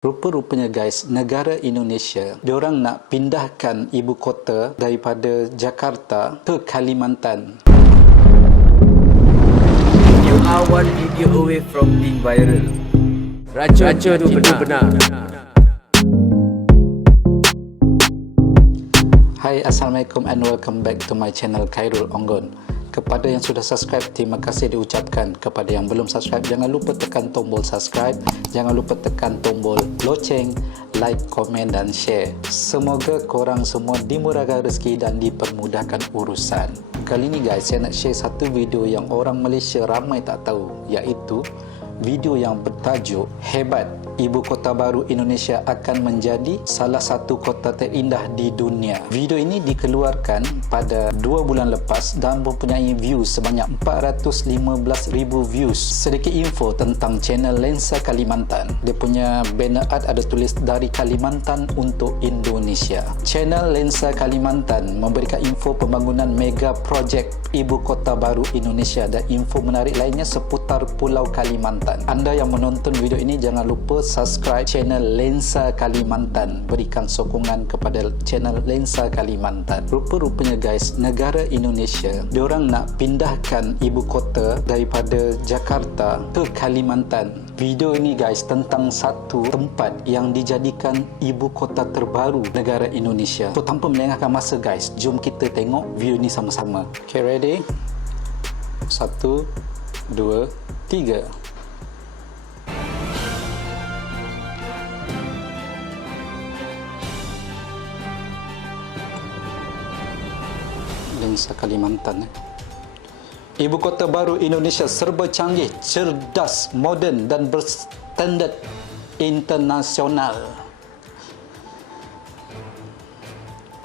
Rupa-rupanya guys, negara Indonesia, diorang nak pindahkan ibu kota daripada Jakarta ke Kalimantan. You are one video away from being viral. Racun itu benar. Hai, Assalamualaikum and welcome back to my channel Khairul Onggon. Kepada yang sudah subscribe, terima kasih diucapkan. Kepada yang belum subscribe, jangan lupa tekan tombol subscribe. Jangan lupa tekan tombol loceng, like, komen dan share. Semoga korang semua dimurahkan rezeki dan dipermudahkan urusan. Kali ni guys, saya nak share satu video yang orang Malaysia ramai tak tahu, iaitu video yang bertajuk Hebat, Ibu Kota Baru Indonesia akan menjadi salah satu kota terindah di dunia. Video ini dikeluarkan pada 2 bulan lepas dan mempunyai views sebanyak 415,000 views. Sedikit info tentang channel Lensa Kalimantan. Dia punya banner art ada tulis dari Kalimantan untuk Indonesia. Channel Lensa Kalimantan memberikan info pembangunan mega projek Ibu Kota Baru Indonesia dan info menarik lainnya seputar Pulau Kalimantan. Anda yang menonton video ini jangan lupa subscribe channel Lensa Kalimantan. Berikan sokongan kepada channel Lensa Kalimantan. Rupa-rupanya guys, negara Indonesia, diorang nak pindahkan ibu kota daripada Jakarta ke Kalimantan. Video ini guys tentang satu tempat yang dijadikan ibu kota terbaru negara Indonesia. So tanpa melengahkan masa guys, jom kita tengok video ini sama-sama. Okay, ready? 1, 2, 3. Lensa Kalimantan. Ibu kota baru Indonesia serba canggih, cerdas, moden dan berstandard internasional.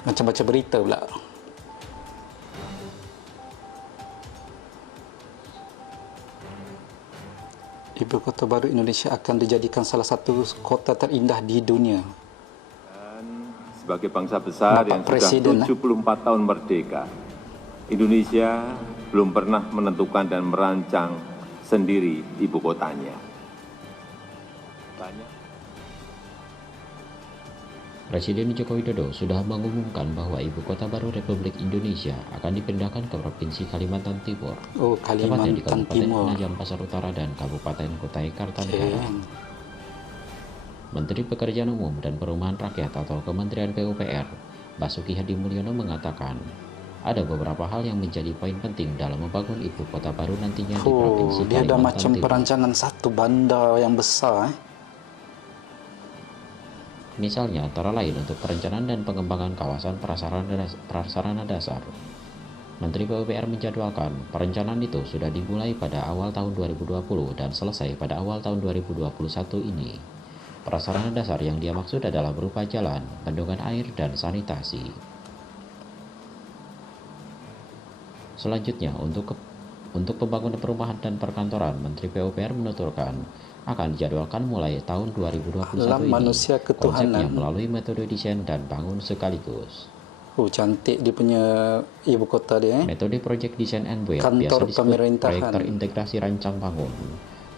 Macam baca berita pula. Ibu kota baru Indonesia akan dijadikan salah satu kota terindah di dunia. Sebagai bangsa besar yang sudah 74 tahun merdeka, Indonesia belum pernah menentukan dan merancang sendiri ibu kotanya. Presiden Joko Widodo sudah mengumumkan bahwa ibu kota baru Republik Indonesia akan dipindahkan ke Provinsi Kalimantan Timur, tepatnya di Kabupaten Penajam Pasar Utara dan Kabupaten Kutai Kartanegara. Menteri Pekerjaan Umum dan Perumahan Rakyat atau Kementerian PUPR, Basuki Hadimulyono mengatakan, ada beberapa hal yang menjadi poin penting dalam membangun ibu kota baru nantinya di Provinsi Kalimantan Timur. Dia ada macam perancangan satu bandar yang besar. Misalnya antara lain untuk perencanaan dan pengembangan kawasan prasarana dasar. Menteri PUPR menjadwalkan perencanaan itu sudah dimulai pada awal tahun 2020 dan selesai pada awal tahun 2021 ini. Prasarana dasar yang dia maksud adalah berupa jalan, bendungan air, dan sanitasi. Selanjutnya, untuk pembangunan perumahan dan perkantoran, Menteri PUPR menuturkan akan dijadwalkan mulai tahun 2021 ini. Konsepnya melalui metode desain dan bangun sekaligus. Cantik dia punya ibu kota dia. Metode Project Design and Build biasa disebut proyek terintegrasi rancang bangun.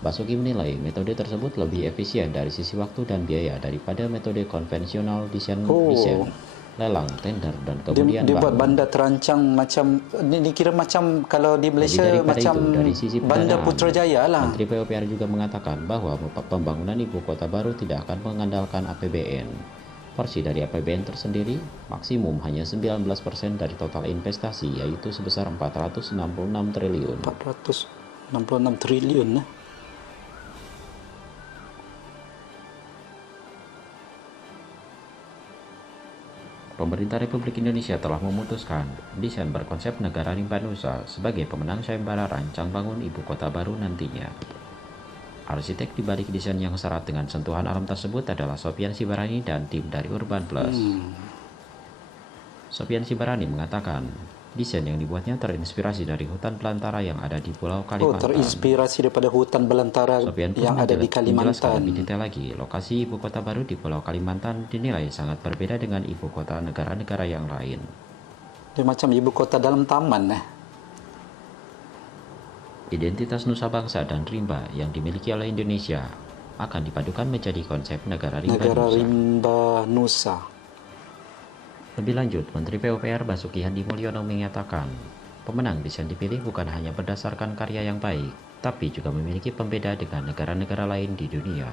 Basuki menilai metode tersebut lebih efisien dari sisi waktu dan biaya daripada metode konvensional desain, lelang, tender, dan kemudian dia buat bandar terancang macam ini kira macam kalau di Malaysia macam itu, dari sisi Bandar Putrajaya lah. Menteri PUPR juga mengatakan bahwa pembangunan ibu kota baru tidak akan mengandalkan APBN. Porsi dari APBN tersendiri maksimum hanya 19% dari total investasi, yaitu sebesar 466 triliun. 466 triliun. Pemerintah Republik Indonesia telah memutuskan desain berkonsep negara rimba nusa sebagai pemenang sayembara rancang bangun ibu kota baru nantinya. Arsitek di balik desain yang syarat dengan sentuhan alam tersebut adalah Sofian Sibarani dan tim dari Urban Plus. Sofian Sibarani mengatakan, desain yang dibuatnya terinspirasi dari hutan belantara yang ada di Pulau Kalimantan. Terinspirasi daripada hutan belantara yang ada di Kalimantan. Lebih detail lagi, lokasi ibu kota baru di Pulau Kalimantan dinilai sangat berbeda dengan ibu kota negara-negara yang lain. Dia macam ibu kota dalam taman. Identitas nusa bangsa dan rimba yang dimiliki oleh Indonesia akan dipadukan menjadi konsep negara rimba Negara nusa. Rimba Nusa. Lebih lanjut, Menteri PUPR Basuki Hadi Mulyono menyatakan, pemenang desain dipilih bukan hanya berdasarkan karya yang baik, tapi juga memiliki pembeda dengan negara-negara lain di dunia.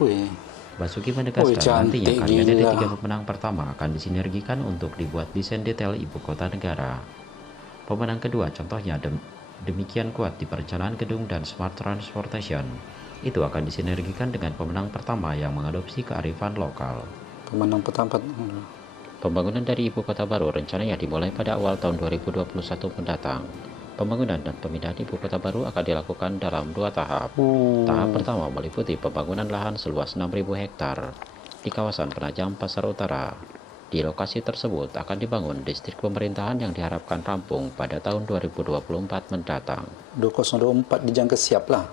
Wih, Basuki menegaskan nantinya cantik karya dari gila. 3 pemenang pertama akan disinergikan untuk dibuat desain detail ibu kota negara. Pemenang kedua contohnya demikian kuat di perencanaan gedung dan smart transportation. Itu akan disinergikan dengan pemenang pertama yang mengadopsi kearifan lokal. Pemenang pertama. Pembangunan dari ibu kota baru rencananya dimulai pada awal tahun 2021 mendatang. Pembangunan dan pemindahan ibu kota baru akan dilakukan dalam 2 tahap. Tahap pertama meliputi pembangunan lahan seluas 6.000 hektar di kawasan Penajam Pasar Utara. Di lokasi tersebut akan dibangun distrik pemerintahan yang diharapkan rampung pada tahun 2024 mendatang. 2024 dijangka siap lah.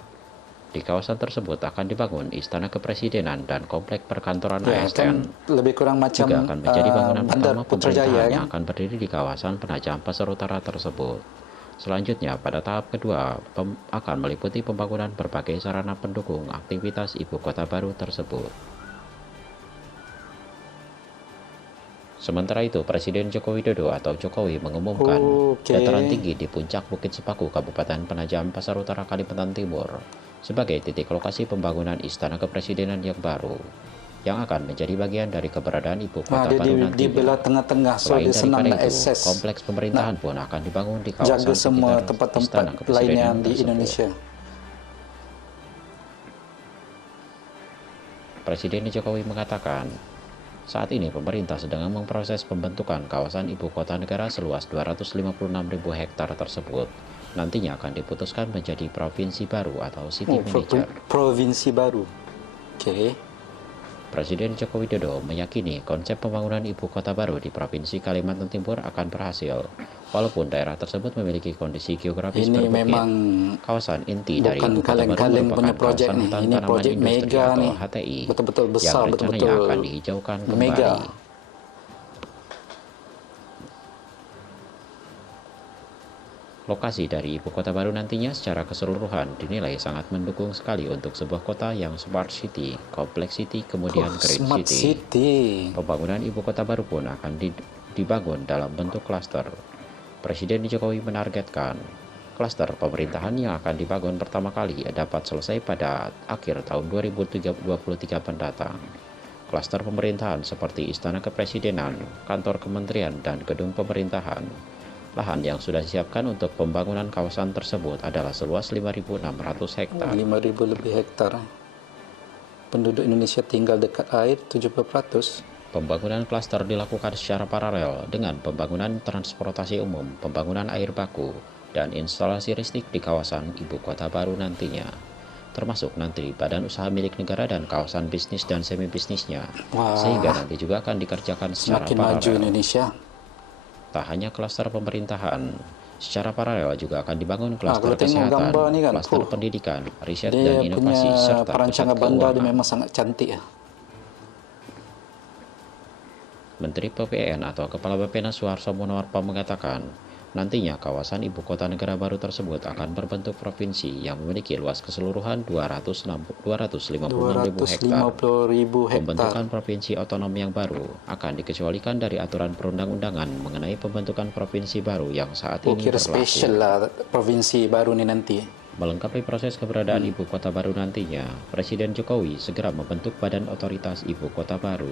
Di kawasan tersebut akan dibangun Istana Kepresidenan dan Komplek Perkantoran Ya, ASN. kan lebih kurang macam Juga akan menjadi bangunan Bandar pertama Putrajaya pemerintahan kan. yang akan berdiri di kawasan Penajam Pasar Utara tersebut. Selanjutnya, pada tahap kedua akan meliputi pembangunan berbagai sarana pendukung aktivitas ibu kota baru tersebut. Sementara itu, Presiden Joko Widodo atau Jokowi mengumumkan dataran tinggi di puncak Bukit Sepaku, Kabupaten Penajam Pasar Utara, Kalimantan Timur, sebagai titik lokasi pembangunan Istana Kepresidenan yang baru, yang akan menjadi bagian dari keberadaan ibu kota baru nantinya. Di belah tengah-tengah, so Selain dia senang daripada nak itu, akses. kompleks pemerintahan pun akan dibangun di kawasan Jaga semua sekitar tempat-tempat Istana Kepresidenan lainnya di tersebut. Indonesia. Presiden Jokowi mengatakan, saat ini pemerintah sedang memproses pembentukan kawasan ibu kota negara seluas 256.000 hektar tersebut. Nantinya akan diputuskan menjadi provinsi baru atau city manager. Provinsi baru. Oke. Presiden Joko Widodo meyakini konsep pembangunan ibu kota baru di Provinsi Kalimantan Timur akan berhasil, walaupun daerah tersebut memiliki kondisi geografis Ini berbukit. memang Kawasan inti dari bukan ibu kota baru kaleng-kaleng punya merupakan projek kawasan nih. hutan Ini tanaman projek industri mega atau nih. HTI Betul-betul besar, yang rencananya betul-betul akan dihijaukan kembali. mega. Lokasi dari ibu kota baru nantinya secara keseluruhan dinilai sangat mendukung sekali untuk sebuah kota yang smart city, kompleks city, kemudian green Smart city. City. Pembangunan ibu kota baru pun akan dibangun dalam bentuk klaster. Presiden Jokowi menargetkan klaster pemerintahan yang akan dibangun pertama kali dapat selesai pada akhir tahun 2023 mendatang. Klaster pemerintahan seperti Istana Kepresidenan, kantor kementerian, dan gedung pemerintahan. Lahan yang sudah disiapkan untuk pembangunan kawasan tersebut adalah seluas 5.600 hektar. 5.000 lebih hektar. Penduduk Indonesia tinggal dekat air 70%. Pembangunan klaster dilakukan secara paralel dengan pembangunan transportasi umum, pembangunan air baku, dan instalasi listrik di kawasan ibu kota baru nantinya, termasuk nanti badan usaha milik negara dan kawasan bisnis dan semi bisnisnya, sehingga nanti juga akan dikerjakan secara Semakin maju paralel. Indonesia. Tak hanya klaster pemerintahan, secara paralel juga akan dibangun klaster kalau tengok kesehatan, gambar ni kan, klaster pendidikan, riset Dia dan inovasi, punya serta pusat perancangan bandar dia keuangan. memang sangat cantik ya. Menteri PPN atau Kepala Bappenas Suharto Monoarfa mengatakan, nantinya kawasan ibu kota negara baru tersebut akan berbentuk provinsi yang memiliki luas keseluruhan 250.000 hektar. 250.000 hektar. Pembentukan provinsi otonom yang baru akan dikecualikan dari aturan perundang-undangan mengenai pembentukan provinsi baru yang saat ini Kira berlaku. spesial lah provinsi baru ni nanti. Melengkapi proses keberadaan ibu kota baru nantinya, Presiden Jokowi segera membentuk Badan Otoritas Ibu Kota Baru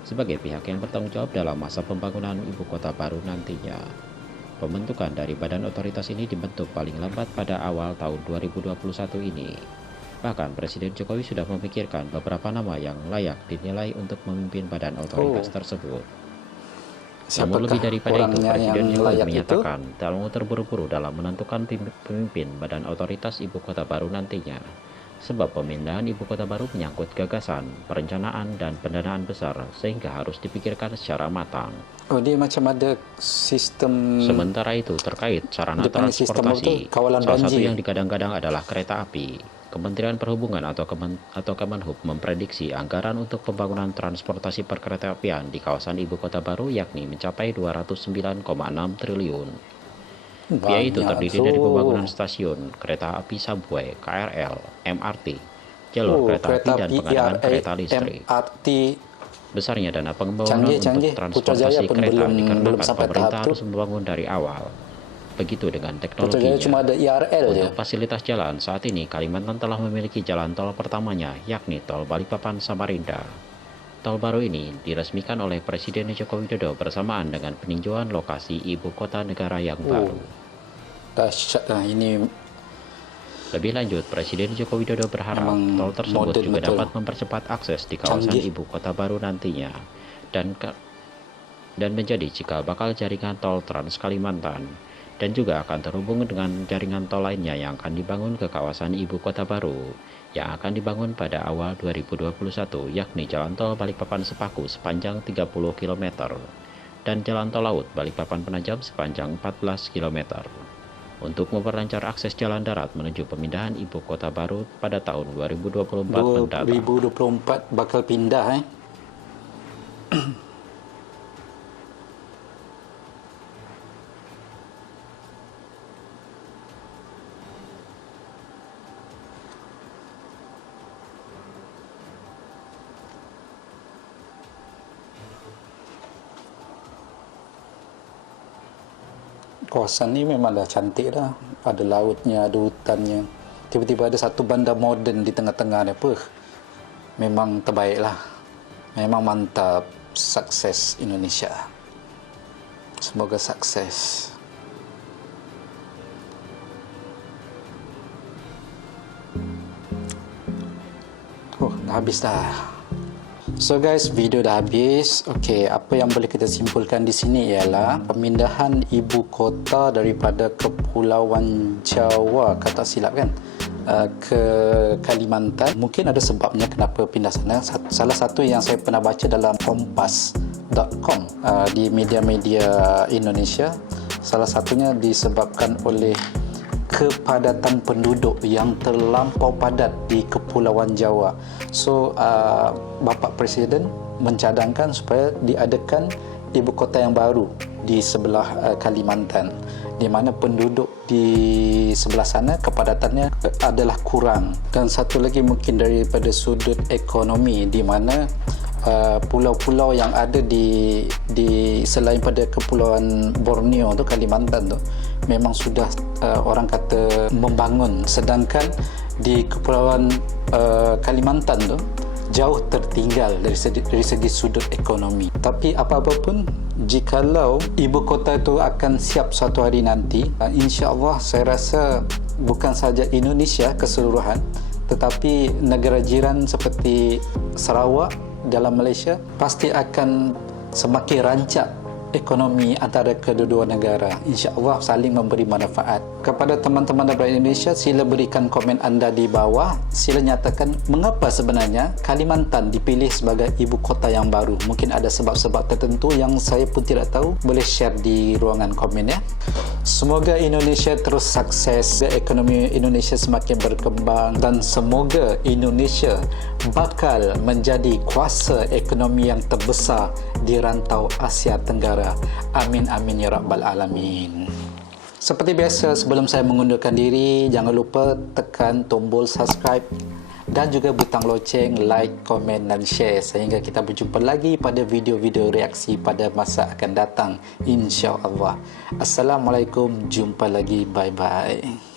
sebagai pihak yang bertanggung jawab dalam masa pembangunan ibu kota baru nantinya. Pembentukan dari badan otoritas ini dibentuk paling lambat pada awal tahun 2021 ini. Bahkan Presiden Jokowi sudah memikirkan beberapa nama yang layak dinilai untuk memimpin badan otoritas tersebut. Namun lebih daripada itu, Presiden Jokowi menyatakan tak mau terburu-buru dalam menentukan pemimpin badan otoritas ibu kota baru nantinya. Sebab pemindahan ibu kota baru menyangkut gagasan, perencanaan, dan pendanaan besar, sehingga harus dipikirkan secara matang. Oh, dia macam ada sistem. Sementara itu, terkait sarana Dia panggil sistem transportasi, itu kawalan salah satu banjir. yang digadang-gadang adalah kereta api. Kementerian Perhubungan atau Kemenhub memprediksi anggaran untuk pembangunan transportasi perkeretaapian di kawasan ibu kota baru yakni mencapai 209,6 triliun. Biaya itu Banyak terdiri tu. dari pembangunan stasiun, kereta api subway, KRL, MRT, jalur kereta api dan pengadaan kereta listrik. MRT Besarnya dana pengembangan canggih-canggih. untuk Putrajaya transportasi pun kereta belum dikarenakan sampai pemerintah tahap tu. harus membangun dari awal. Begitu dengan Putrajaya teknologinya. cuma ada IRL je. Untuk fasilitas jalan, saat ini Kalimantan telah memiliki jalan tol pertamanya, yakni tol Balikpapan-Samarinda. Tol baru ini diresmikan oleh Presiden Joko Widodo bersamaan dengan peninjauan lokasi ibu kota negara yang baru. Dahsyat lah ini. Lebih lanjut, Presiden Joko Widodo berharap Memang tol tersebut modern juga betul. dapat mempercepat akses di kawasan Canggih. ibu kota baru nantinya dan menjadi cikal bakal jaringan tol Trans Kalimantan, dan juga akan terhubung dengan jaringan tol lainnya yang akan dibangun ke kawasan ibu kota baru yang akan dibangun pada awal 2021, yakni jalan tol Balikpapan Sepaku sepanjang 30 km dan jalan tol laut Balikpapan Penajam sepanjang 14 km. Untuk memperlancar akses jalan darat menuju pemindahan ibu kota baru pada tahun 2024 mendatang. 2024 bakal pindah Kawasan ni memang dah cantik dah. Ada lautnya, ada hutannya. Tiba-tiba ada satu bandar moden di tengah-tengah ni apa. Memang terbaik lah. Memang mantap. Sukses Indonesia. Semoga sukses. Oh, dah habis dah. So guys, video dah habis. Okey, apa yang boleh kita simpulkan di sini ialah pemindahan ibu kota daripada Kepulauan Jawa, kata silap kan, ke Kalimantan. Mungkin ada sebabnya kenapa pindah sana. Salah satu yang saya pernah baca dalam kompas.com, di media-media Indonesia, salah satunya disebabkan oleh kepadatan penduduk yang terlampau padat di Kepulauan Jawa. So Bapak Presiden mencadangkan supaya diadakan ibu kota yang baru di sebelah Kalimantan, di mana penduduk di sebelah sana kepadatannya adalah kurang. Dan satu lagi mungkin daripada sudut ekonomi, di mana pulau-pulau yang ada di selain pada Kepulauan Borneo tu, Kalimantan tu, memang sudah orang kata membangun, sedangkan di Kepulauan Kalimantan tu jauh tertinggal dari segi sudut ekonomi. Tapi apa-apa pun, jikalau ibu kota itu akan siap suatu hari nanti, insya-Allah saya rasa bukan saja Indonesia keseluruhan, tetapi negara jiran seperti Sarawak dalam Malaysia pasti akan semakin rancak ekonomi antara kedua-dua negara. InsyaAllah saling memberi manfaat. Kepada teman-teman daripada Indonesia, sila berikan komen anda di bawah. Sila nyatakan mengapa sebenarnya Kalimantan dipilih sebagai ibu kota yang baru. Mungkin ada sebab-sebab tertentu yang saya pun tidak tahu. Boleh share di ruangan komen ya. Semoga Indonesia terus sukses, ekonomi Indonesia semakin berkembang, dan semoga Indonesia bakal menjadi kuasa ekonomi yang terbesar di rantau Asia Tenggara. Amin amin ya rabbal alamin. Seperti biasa, sebelum saya mengundurkan diri, jangan lupa tekan tombol subscribe dan juga butang loceng, like, komen dan share, sehingga kita berjumpa lagi pada video-video reaksi pada masa akan datang, insya-Allah. Assalamualaikum, jumpa lagi, bye bye.